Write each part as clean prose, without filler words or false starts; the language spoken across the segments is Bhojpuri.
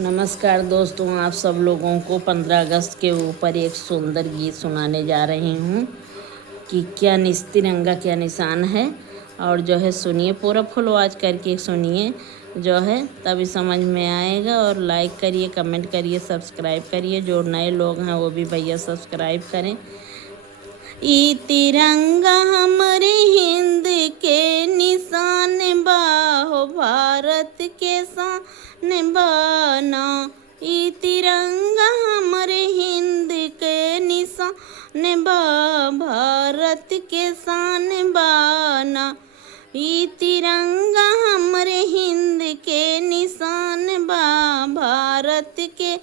नमस्कार दोस्तों, आप सब लोगों को 15 अगस्त के ऊपर एक सुंदर गीत सुनाने जा रही हूँ कि क्या तिरंगा क्या निशान है। और जो है सुनिए, पूरा फुल आवाज करके सुनिए, जो है तभी समझ में आएगा। और लाइक करिए, कमेंट करिए, सब्सक्राइब करिए। जो नए लोग हैं वो भी भैया सब्सक्राइब करें। ई तिरंगा हमरे हिंद के निशान बा हो, भारत के शान बाना। ई तिरंगा हमरे हिंद के निशान बा, भारत के शान बाना। ई तिरंगा हमरे हिंद के निशान बा, भारत के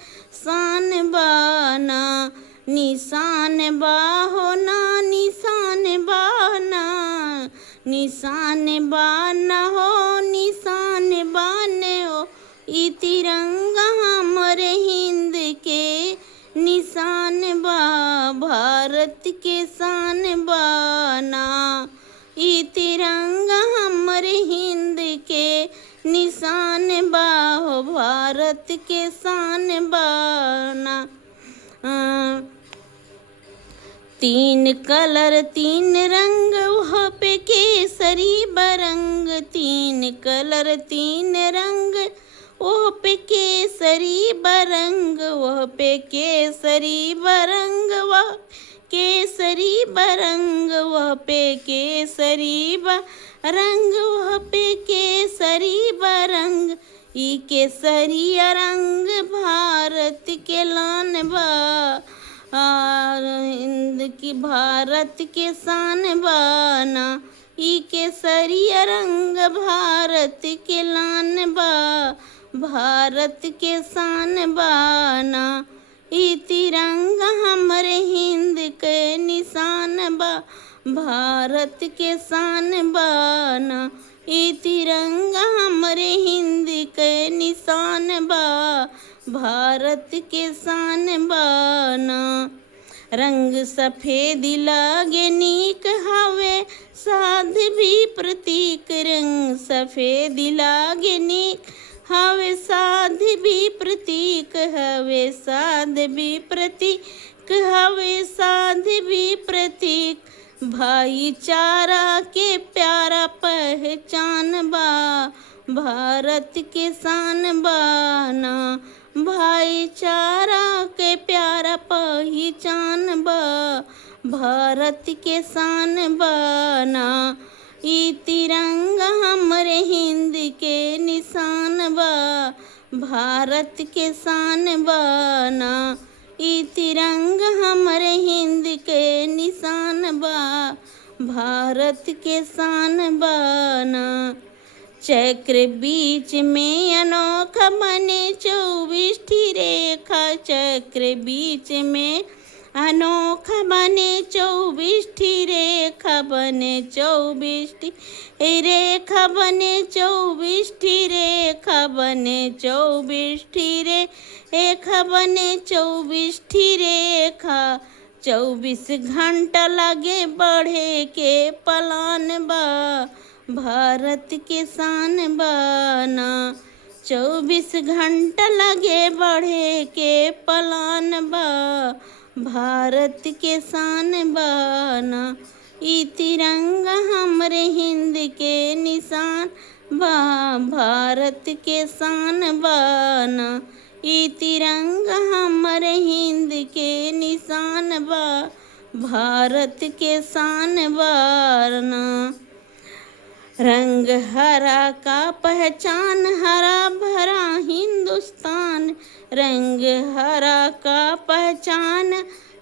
शान बाना। निशान बा हो ना, निशान बाना, निशान बाना हो, निशान बाने हो। ई तिरंगा हमरे हिंद के निशान बा, भारत के शान बाना। ई तिरंगा हमरे हिंद के निशान बा हो, भारत के शान बाना। तीन कलर तीन रंग वह पे केसरी बरंग, तीन कलर तीन रंग वह पे केसरी बरंग, वह पे केसरी बरंग, वह केसरी बरंग, वह पे केसरी बरंग, वह पे केसरी बरंग। ई केसरी रंग भारत के लान बा, हिंद की भारत के शान बाना। ई केसरी रंग भारत के लान बा, भारत के शान बाना। ई तिरंगा हमरे हिंद के निशान बा, भारत के शान बाना। ई तिरंगा हमरे हिंद के निशान बा, भारत के शान बाना। रंग सफेद लागे नीक हवे, साध भी प्रतीक, रंग सफेद लागे नीक हवे, साध भी प्रतीक हवे, साध भी प्रतीक हवे, साध भी प्रतीक। भाईचारा के प्यारा पहचान बा, भारत के शान बाना। भाईचारा के प्यारा पहचान बा, भारत के शान बाना। ई तिरंगा हमरे हिंद के निशान बा, भारत के शान बाना। ई तिरंगा हमरे हिंद के निशान बा, भारत के शान बाना। चक्र बीच में अनोखा बने 24 रेखा, चक्र बीच में अनोखा बने 24 रेखा, बने 24 रेखा, बने 24 रेखा, बने 24 रेखा, बने 24 रेखा। 24 घंटा लगे बढ़े के पलान बा, भारत के शान बाना। 24 घंटा लगे बढ़े के पलान बा, भारत के शान बाना। ई तिरंगा हमरे हिंद के निशान बा, भारत के शान बाना। ई तिरंगा हमरे हिंद के निशान बा, भारत के शान बाना। रंग हरा का पहचान, हरा भरा हिंदुस्तान, रंग हरा का पहचान,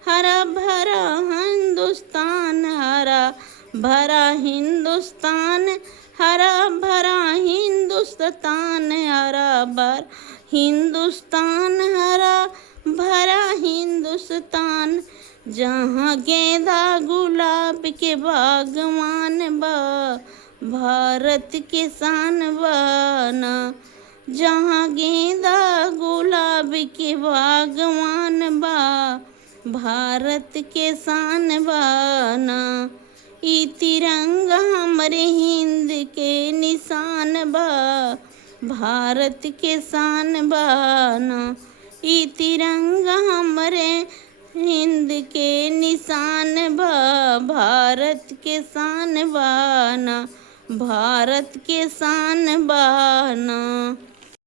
हरा भरा हिंदुस्तान, हरा भरा हिंदुस्तान, हरा भरा हिंदुस्तान, हरा भरा हिंदुस्तान, हरा भरा हिंदुस्तान। जहाँ गेंदा गुलाब के बागवान बा, भारत के शान बाना। जहाँ गेंदा गुलाब के बागवान बा, भारत के शान बाना। ई तिरंगा हमरे हिंद के निशान बा, भारत के शान बाना, ई तिरंगा हमरे हिंद के निशान बा। भारत के शान बाना, भारत के शान बाना।